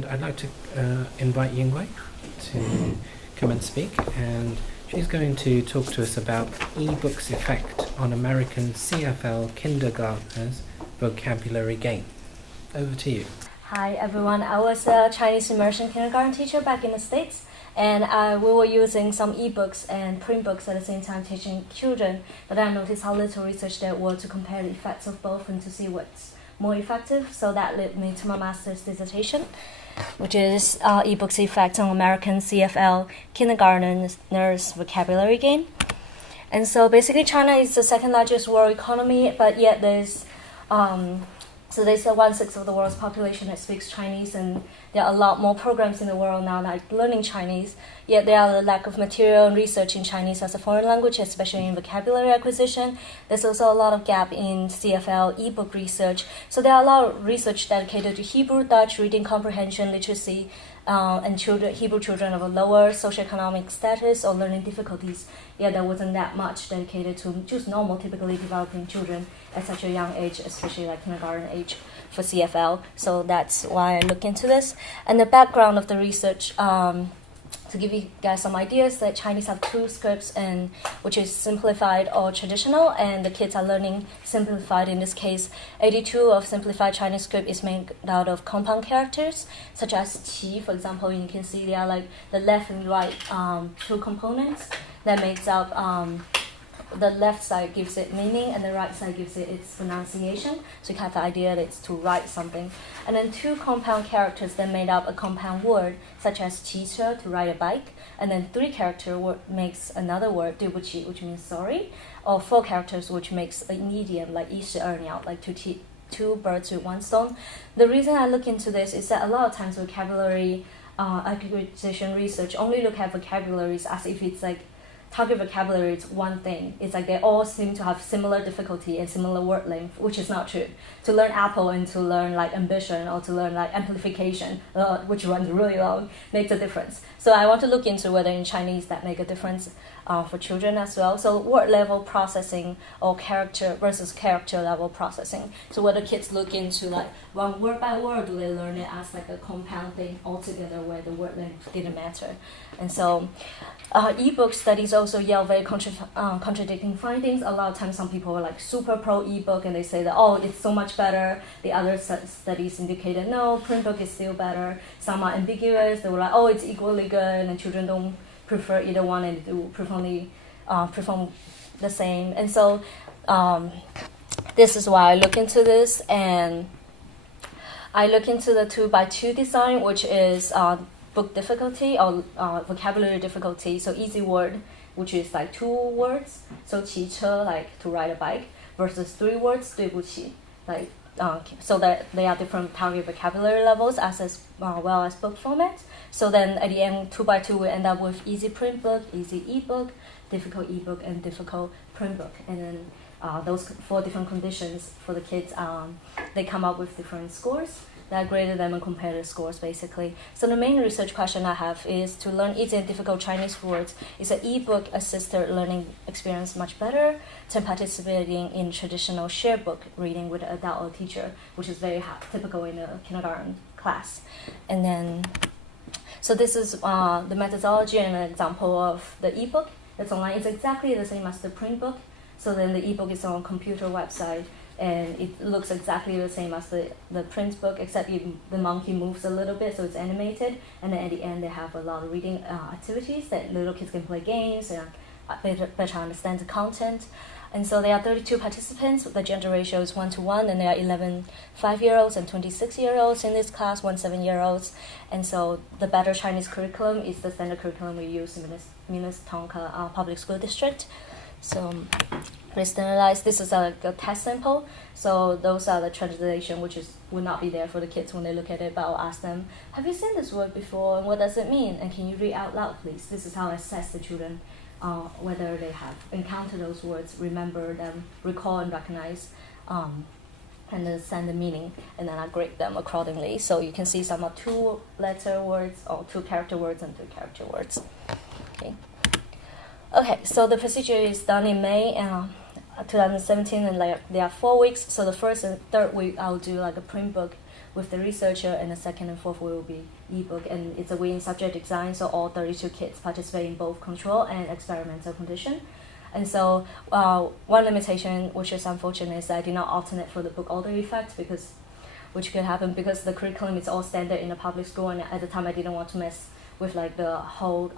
and I'd like to invite YingWei to come and speak, and she's going to talk to us about e-books' effect on American CFL Kindergartners' vocabulary gain. Over to you. Hi everyone, I was a Chinese immersion kindergarten teacher back in the States, and we were using some e-books and print books at the same time teaching children, but I noticed how little research there was to compare the effects of both and to see what's more effective, so that led me to my master's dissertation, which is e-books' effect on American CFL Kindergartners' vocabulary gain. And so basically China is the second largest world economy, but yet there's 1/6 of the world's population that speaks Chinese, and there are a lot more programs in the world now like learning Chinese, yet there are a lack of material and research in Chinese as a foreign language, especially in vocabulary acquisition. There's also a lot of gap in CFL ebook research. So there are a lot of research dedicated to Hebrew, Dutch, reading comprehension, literacy, and Hebrew children of a lower socioeconomic status or learning difficulties. Yeah, there wasn't that much dedicated to just normal, typically developing children at such a young age, especially like kindergarten age for CFL. So that's why I look into this. And the background of the research, to give you guys some ideas, that Chinese have two scripts, and which is simplified or traditional, and the kids are learning simplified. In this case, 82 of simplified Chinese script is made out of compound characters, such as qi, for example. You can see they are like the left and right two components that makes up the left side gives it meaning and the right side gives it its pronunciation. So you have the idea that it's to write something. And then two compound characters that made up a compound word, such as 骑车, to ride a bike. And then three character word makes another word, 对不起, which means sorry. Or four characters, which makes an idiom like 一石二鸟, like two birds with one stone. The reason I look into this is that a lot of times vocabulary acquisition research only look at vocabularies as if it's like target vocabulary is one thing. It's like they all seem to have similar difficulty and similar word length, which is not true. To learn apple and to learn like ambition or to learn like amplification, which runs really long, makes a difference. So I want to look into whether in Chinese that make a difference for children as well. So word level processing or character versus character level processing. So whether kids look into like one word by word, do they learn it as like a compound thing altogether where the word length didn't matter. And so ebook studies also yield very contradicting findings. A lot of times some people are like super pro ebook and they say that, oh, it's so much better. The other studies indicated, no, print book is still better. Some are ambiguous. They were like, oh, it's equally good, and children don't prefer either one and do perform the same. And so this is why I look into this, and I look into the 2x2 design, which is book difficulty or vocabulary difficulty. So easy word, which is like 2 words. So 骑车, like to ride a bike, versus 3 words, 对不起, like so that they are different target vocabulary levels as well as book format. So then at the end, 2x2 we end up with easy print book, easy ebook, difficult ebook, and difficult print book. And then those 4 different conditions for the kids, they come up with different scores that graded them and compare the scores basically. So the main research question I have is to learn easy and difficult Chinese words. Is an ebook assisted learning experience much better than participating in traditional shared book reading with an adult or teacher, which is very typical in a kindergarten class. And then, so this is the methodology and an example of the ebook that's online. It's exactly the same as the print book. So then the ebook is on a computer website, and it looks exactly the same as the print book, except the monkey moves a little bit, so it's animated. And then at the end, they have a lot of reading activities that little kids can play games and better understand the content. And so there are 32 participants. The gender ratio is 1-to-1, and there are 11 5-year-olds and 26-year-olds in this class, 1 7-year-olds. And so the better Chinese curriculum is the standard curriculum we use in Minas Tonka Public School District. So pretty standardized. This is a test sample. So those are the translation, which would not be there for the kids when they look at it, but I'll ask them, have you seen this word before, and what does it mean? And can you read out loud, please? This is how I assess the children, whether they have encountered those words, remember them, recall and recognize, and understand the meaning, and then I grade them accordingly. So you can see some are 2-letter words, or 2-character words, and 3-character words. Okay, so the procedure is done in May 2017, and there are 4 weeks. So the first and third week, I'll do like a print book with the researcher, and the second and fourth will be ebook. And it's a winning subject design, so all 32 kids participate in both control and experimental condition. And so one limitation, which is unfortunate, is that I did not alternate for the book order effect, which could happen because the curriculum is all standard in a public school, and at the time I didn't want to mess with like the whole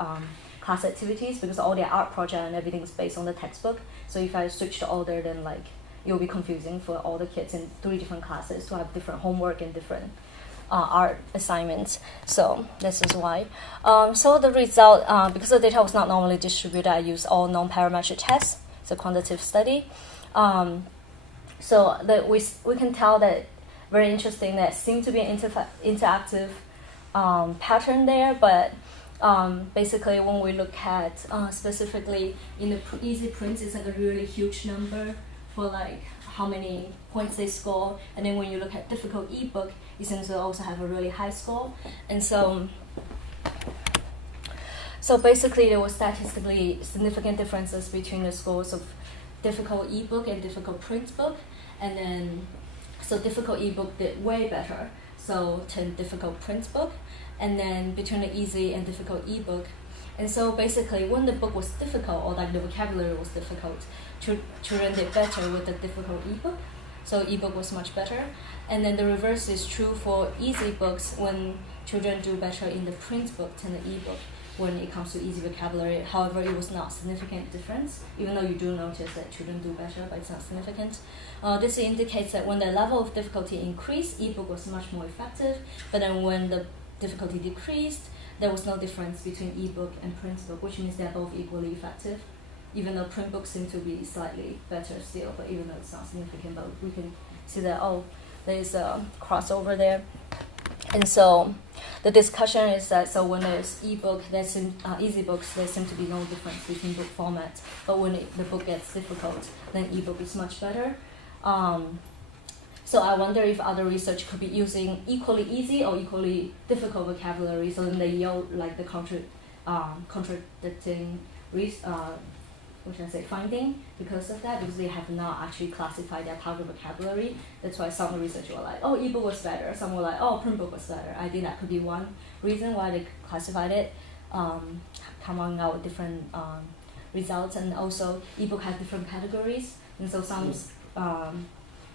class activities, because all their art project and everything is based on the textbook. So if I switch the order, then like it will be confusing for all the kids in 3 different classes to have different homework and different art assignments. So this is why. So the result, because the data was not normally distributed, I used all non-parametric tests. It's a quantitative study. So that we can tell that very interesting that seemed to be an interactive pattern there, but basically when we look at specifically in the easy prints, it's like a really huge number for like how many points they score, and then when you look at difficult ebook, it seems to also have a really high score. And so basically there were statistically significant differences between the scores of difficult ebook and difficult print book, and then so difficult ebook did way better, so 10 difficult print book, and then between the easy and difficult ebook. And so basically when the book was difficult, or like the vocabulary was difficult, children did better with the difficult ebook, so ebook was much better. And then the reverse is true for easy books, when children do better in the print book than the ebook when it comes to easy vocabulary. However, it was not significant difference, even though you do notice that children do better, but it's not significant. This indicates that when the level of difficulty increased, ebook was much more effective, but then when the difficulty decreased, there was no difference between ebook and print book, which means they're both equally effective, even though print books seem to be slightly better still, but even though it's not significant, but we can see that, there's a crossover there. And so the discussion is that, so when there's ebook, there's easy books, there seems to be no difference between book formats, but when the book gets difficult, then ebook is much better. So I wonder if other research could be using equally easy or equally difficult vocabulary, so then they yield like the contradicting finding because of that, because they have not actually classified their target vocabulary. That's why some researchers were like, ebook was better. Some were like, print book was better. I think that could be one reason why they classified it, coming out with different results. And also ebook has different categories, and so some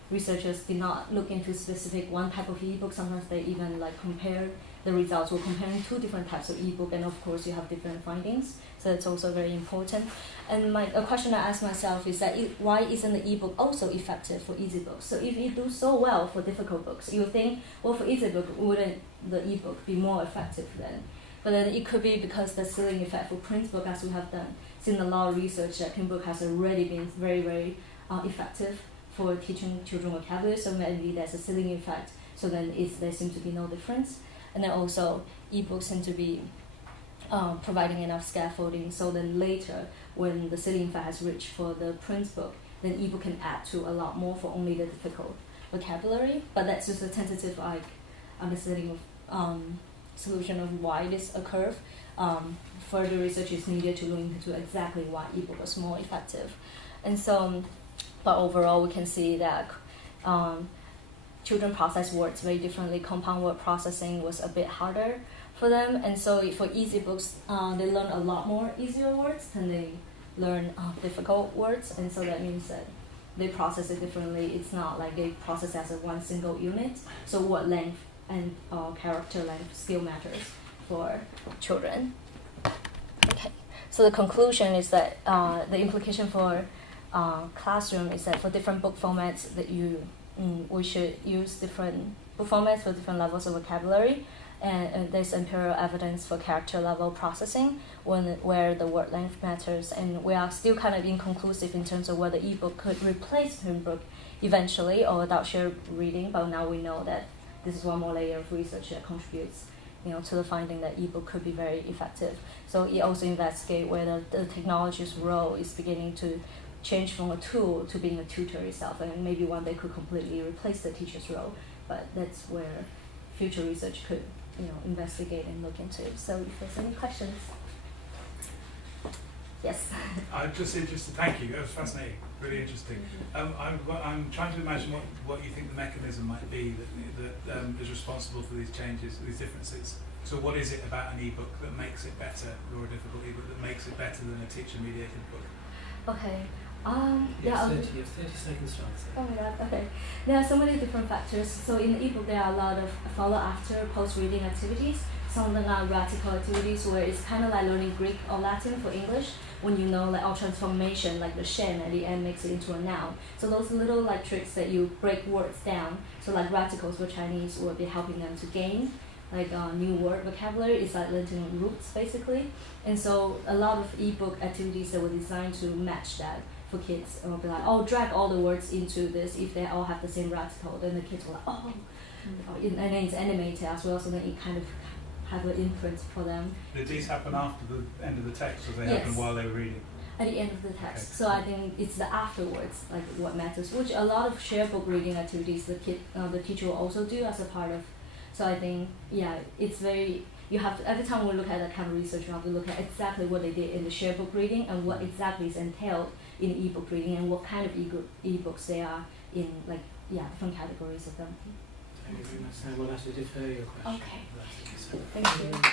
researchers did not look into specific one type of ebook. Sometimes they even like compare the results. We're comparing 2 different types of ebook, and of course you have different findings. So it's also very important. And a question I ask myself is that why isn't the ebook also effective for easy books? So if you do so well for difficult books, you think, well, for easy book, wouldn't the ebook be more effective then? But then it could be because the ceiling effect for print book, as we have done, seen a lot of research that print book has already been very, very effective for teaching children vocabulary, so maybe there's a ceiling effect, so then there seems to be no difference. And then also ebooks seem to be providing enough scaffolding, so then later when the ceiling effect has reached for the print book, then ebook can add to a lot more for only the difficult vocabulary. But that's just a tentative understanding of solution of why this occurs. Further research is needed to look into exactly why ebook was more effective. And so but overall, we can see that children process words very differently. Compound word processing was a bit harder for them. And so for easy books, they learn a lot more easier words than they learn difficult words. And so that means that they process it differently. It's not like they process as a one single unit. So word length and character length still matters for children. Okay. So the conclusion is that the implication for classroom is that for different book formats that we should use different book formats for different levels of vocabulary, and there's empirical evidence for character level processing where the word length matters, and we are still kind of inconclusive in terms of whether ebook could replace print book eventually or without shared reading, but now we know that this is one more layer of research that contributes to the finding that ebook could be very effective. So it also investigates whether the technology's role is beginning to change from a tool to being a tutor itself, and maybe one day could completely replace the teacher's role. But that's where future research could, investigate and look into. So if there's any questions. Yes. I'm just interested. Thank you. That was fascinating. Really interesting. I'm trying to imagine what you think the mechanism might be that is responsible for these changes, these differences. So, what is it about an ebook that makes it better, or a difficult ebook that makes it better than a teacher-mediated book? Okay. Yes, 30 seconds to answer. Oh my god, okay. There are so many different factors. So in the ebook there are a lot of follow-after post-reading activities. Some of them are radical activities where it's kind of like learning Greek or Latin for English, when you know like our transformation, like the shen at the end makes it into a noun. So those little like tricks that you break words down. So like radicals for Chinese will be helping them to gain like new word vocabulary. It's like learning roots basically. And so a lot of ebook activities that were designed to match that for kids. It will be like, oh, drag all the words into this. If they all have the same radical, then the kids will like, oh. And then it's animated as well, so then it kind of have an inference for them. Did these happen after the end of the text, or they Yes. happen while they were reading? At the end of the text. Okay. So I think it's the afterwards, like what matters, which a lot of share book reading activities the teacher will also do as a part of. So I think, yeah, it's very, you have to, every time we look at that kind of research, you have to look at exactly what they did in the share book reading and what exactly is entailed in ebook reading and what kind of ebooks they are in, like, yeah, different categories of them. Thank you very much, Sam. We'll have to defer your question. Okay. That's okay. Thank you.